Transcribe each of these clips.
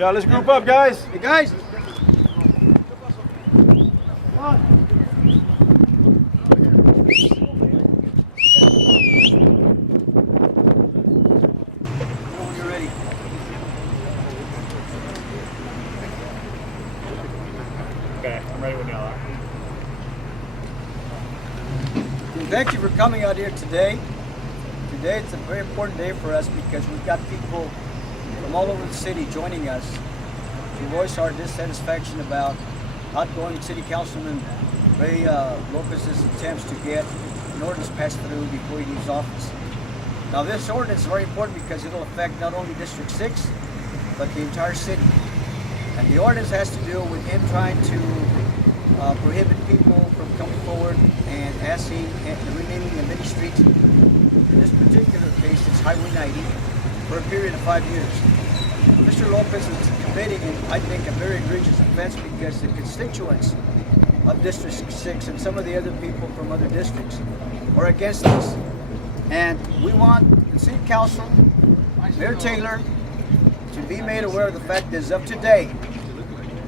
Yeah, let's group up, guys. Hey, guys. Okay, I'm ready when y'all are. Thank you for coming out here today. Today it's a very important day for us because we've got people from all over the city joining us to voice our dissatisfaction about outgoing City Councilman Enrique Lopez's attempts to get an ordinance passed through before he leaves office. Now this ordinance is very important because it'll affect not only District 6, but the entire city. And the ordinance has to do with him trying to prohibit people from coming forward and asking and renaming the many streets. In this particular case, it's Highway 90 for a period of 5 years. Mr. Lopez is committing, I think, a very egregious offense because the constituents of District 6 and some of the other people from other districts are against this. And we want the City Council, Mayor Taylor, to be made aware of the fact that as of today,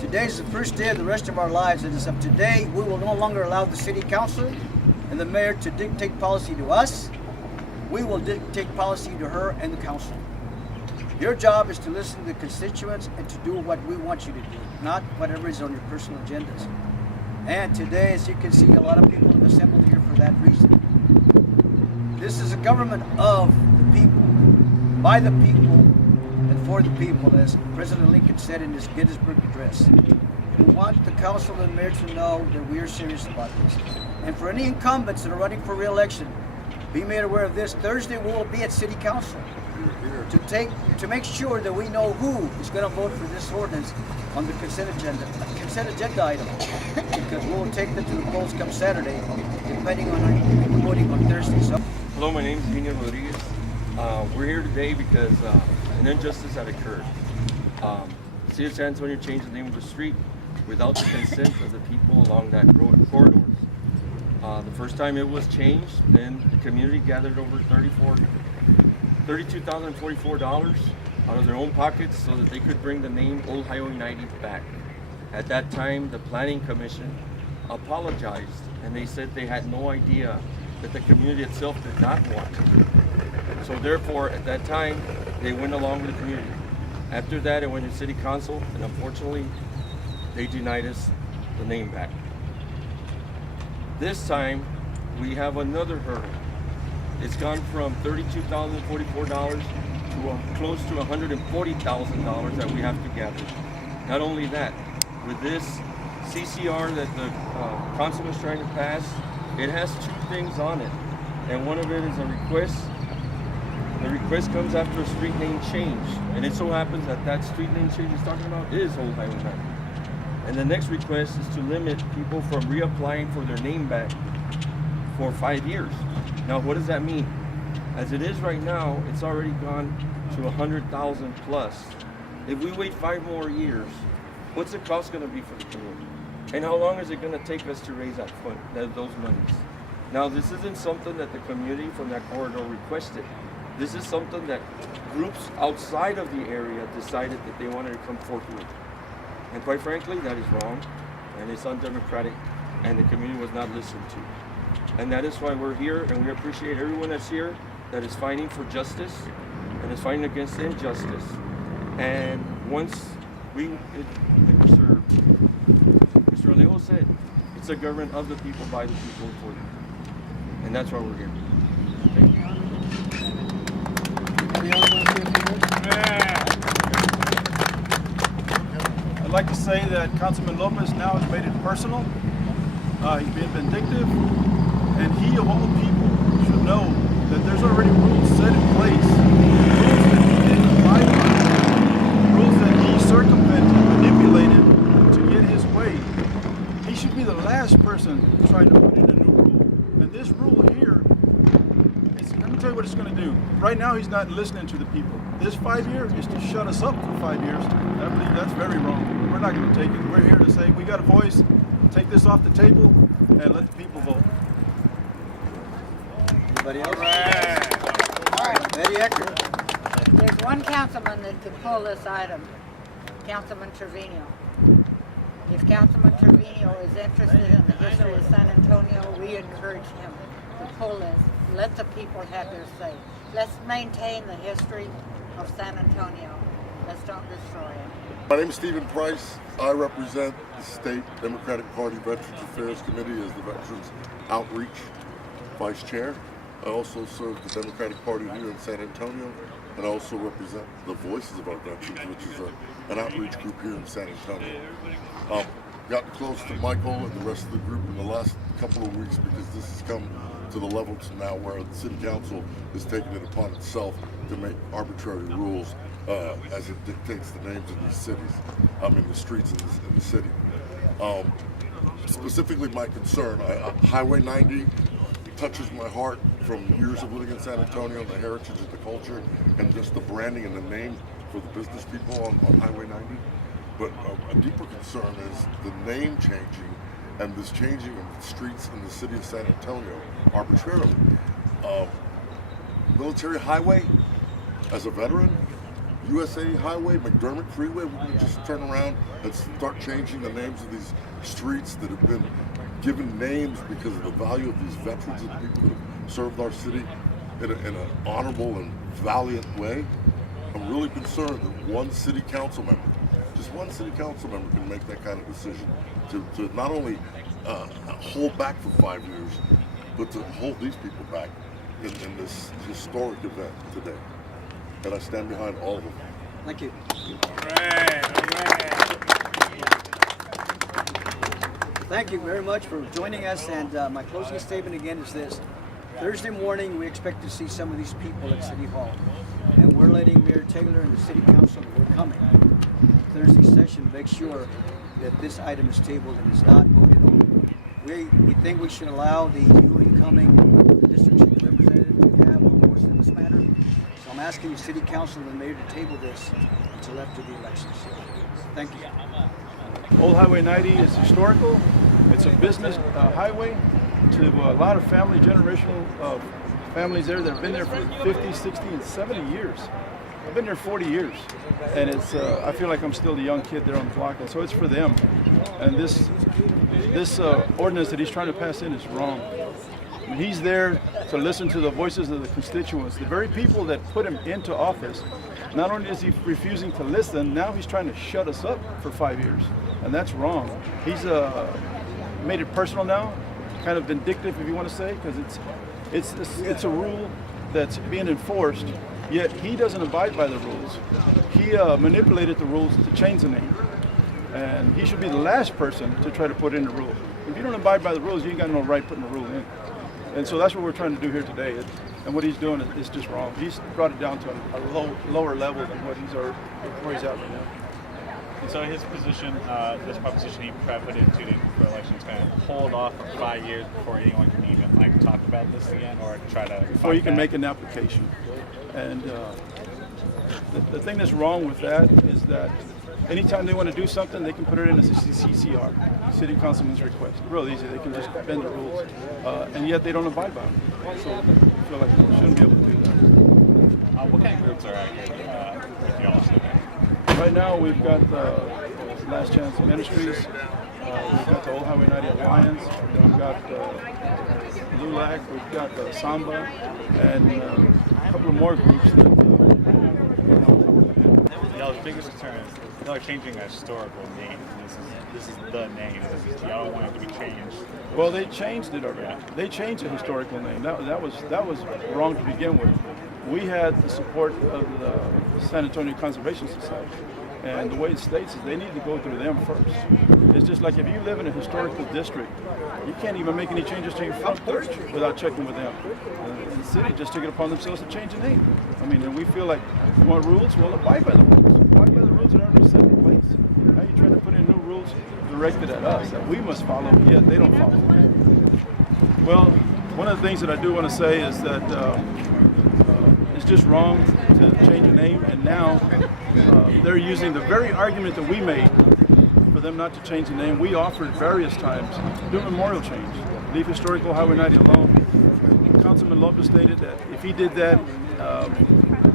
today is the first day of the rest of our lives, and as of today, we will no longer allow the City Council and the Mayor to dictate policy to us. We will dictate policy to her and the Council. Your job is to listen to the constituents and to do what we want you to do, not whatever is on your personal agendas. And today, as you can see, a lot of people have assembled here for that reason. This is a government of the people, by the people, and for the people, as President Lincoln said in his Gettysburg Address. We want the Council and the Mayor to know that we are serious about this. And for any incumbents that are running for re-election, be made aware of this. Thursday we will be at City Council to make sure that we know who is going to vote for this ordinance on the consent agenda item, because we will take them to the polls come Saturday, depending on our voting on Thursday. So. Hello, my name is Vinian Rodriguez. We're here today because an injustice had occurred. City of San Antonio changed the name of the street without the consent of the people along that road corridors. The first time it was changed, then the community gathered over $32,044 out of their own pockets so that they could bring the name Old Highway 90 back. At that time, the Planning Commission apologized, and they said they had no idea that the community itself did not want it. So therefore, at that time, they went along with the community. After that, it went to City Council, and unfortunately, they denied us the name back. This time, we have another hurdle. It's gone from $32,044 to close to $140,000 that we have to gather. Not only that, with this CCR that the council is trying to pass, it has two things on it, and one of it is a request. The request comes after a street name change, and it so happens that that street name change he's talking about is Old Highway 90. And the next request is to limit people from reapplying for their name back for 5 years. Now, what does that mean? As it is right now, it's already gone to 100,000 plus. If we wait 5 more years, what's the cost going to be for the community? And how long is it going to take us to raise that fund, those monies? Now, this isn't something that the community from that corridor requested. This is something that groups outside of the area decided that they wanted to come forth with. And quite frankly, that is wrong, and it's undemocratic, and the community was not listened to. And that is why we're here, and we appreciate everyone that's here that is fighting for justice and is fighting against injustice. And once we, like Mr. Alejo said, it's a government of the people, by the people, and for the people. And that's why we're here. Thank you. I'd like to say that Councilman Lopez now has made it personal. He's been vindictive, and he of all people should know that there's already rules set in place, rules that he didn't abide by, rules that he circumvented, manipulated to get his way. He should be the last person trying to put in a new rule. And this rule here, let me tell you what it's going to do. Right now, he's not listening to the people. This 5 years is to shut us up for 5 years. I believe that's very wrong. We're not going to take it. We're here to say we got a voice. Take this off the table and let the people vote. Anybody else? All right. Eddie Ecker. There's one councilman that could pull this item. Councilman Trevino. If Councilman Trevino is interested in the history of San Antonio, we encourage him to pull this. Let the people have their say. Let's maintain the history of San Antonio. Let's don't destroy it. My name is Stephen Price. I represent the State Democratic Party Veterans Affairs Committee as the Veterans Outreach Vice Chair. I also serve the Democratic Party here in San Antonio, and I also represent the Voices of Our Veterans, which is an outreach group here in San Antonio. Got close to Michael and the rest of the group in the last couple of weeks because this has come to the level to now where the City Council is taking it upon itself to make arbitrary rules as it dictates the names of these cities, the streets in the city. Specifically my concern, Highway 90 touches my heart from years of living in San Antonio, the heritage of the culture, and just the branding and the name for the business people on Highway 90. But a deeper concern is the name changing and this changing of the streets in the city of San Antonio arbitrarily. Military Highway, as a veteran, USA Highway, McDermott Freeway, we can just turn around and start changing the names of these streets that have been given names because of the value of these veterans and people that have served our city in an honorable and valiant way. I'm really concerned that one city council member, just one city council member can make that kind of decision to not only hold back for 5 years, but to hold these people back in this historic event today. And I stand behind all of them. Thank you. Thank you very much for joining us, and my closing statement again is this. Thursday morning we expect to see some of these people at City Hall, and we're letting Mayor Taylor and the City Council know we're coming. Thursday session, make sure that this item is tabled and is not voted on. We think we should allow the new incoming district chief representative to have a voice in this matter. So I'm asking the City Council and the Mayor to table this until after the elections. Thank you. Old Highway 90 is historical. It's a business highway to a lot of family, generational families there that have been there for 50, 60, and 70 years. I've been there 40 years, and it's I feel like I'm still the young kid there on the block, and so it's for them. And this ordinance that he's trying to pass in is wrong. I mean, he's there to listen to the voices of the constituents, the very people that put him into office. Not only is he refusing to listen, now he's trying to shut us up for 5 years, and that's wrong. He's made it personal now, kind of vindictive if you want to say, because it's a rule that's being enforced, yet he doesn't abide by the rules. He manipulated the rules to change the name, and he should be the last person to try to put in the rule. If you don't abide by the rules, you ain't got no right putting the rule in. And so that's what we're trying to do here today. And what he's doing is just wrong. He's brought it down to a lower level than where he's at right now. And so his position, this proposition he put into for elections, kind of hold off for 5 years before anyone can even talk about this again, or try to. Before you can make an application. And the thing that's wrong with that is that anytime they want to do something, they can put it in as a CCR, City Councilman's request. Real easy. They can just bend the rules, and yet they don't abide by them. So I feel like they shouldn't be able to do that. What kind of groups are out here with y'all? Right now, we've got Last Chance Ministries, we've got the Old Highway 90 Alliance, we've got LULAC, we've got SAMBA, and a couple of more groups that Y'all's biggest concern is y'all are changing a historical name. This is the name. Y'all don't want it to be changed. Well, they changed it already. They changed the historical name. That was wrong to begin with. We had the support of the San Antonio Conservation Society, and the way it states is they need to go through them first. It's just like if you live in a historical district, you can't even make any changes to your front porch without checking with them. The city just took it upon themselves to change the name. I mean, and we feel like you want rules, well, abide by the rules. Abide by the rules that are already set in place. Now you're trying to put in new rules directed at us that we must follow, yet they don't follow. Well, one of the things that I do want to say is that it's just wrong to change a name, and now they're using the very argument that we made for them not to change the name. We offered various times, do a memorial change, leave historical Highway 90 alone. Councilman Lopez stated that if he did that,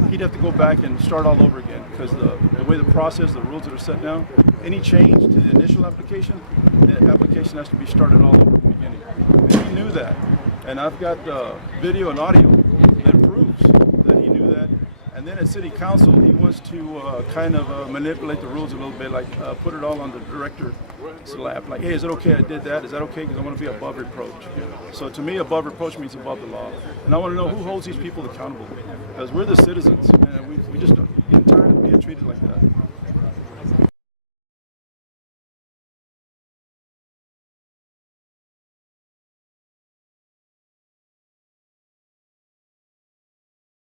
he'd have to go back and start all over again because the way the process, the rules that are set now, any change to the initial application, the application has to be started all over at the beginning. And he knew that. And I've got video and audio that proves that he knew that. And then at City Council, he wants to kind of manipulate the rules a little bit, like put it all on the director's lap. Like, hey, is it okay I did that? Is that okay? Because I want to be above reproach. So to me, above reproach means above the law. And I want to know who holds these people accountable. Because we're the citizens, and we just get tired of being treated like that.